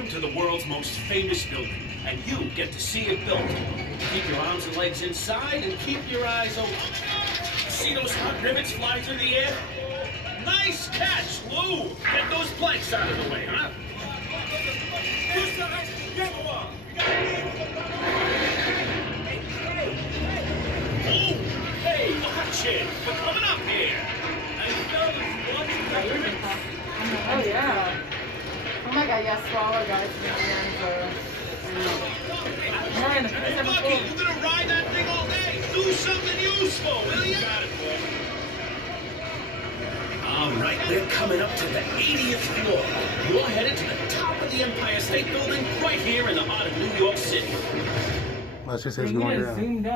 Welcome to the world's most famous building, and you get to see it built. Keep your arms and legs inside and keep your eyes open. See those hot rivets fly through the air? Nice catch, Lou! Get those planks out of the way, huh? Oh, hey, watch it! We're coming up here! Oh, yeah. Oh my god, yeah, swallow, guys. Hey, Bucky, you gonna ride that thing all day? Do something useful, will you? Got it, boy. All right, we're coming up to the 80th floor. We're headed to the top of the Empire State Building right here in the heart of New York City. Let's just say it's going down.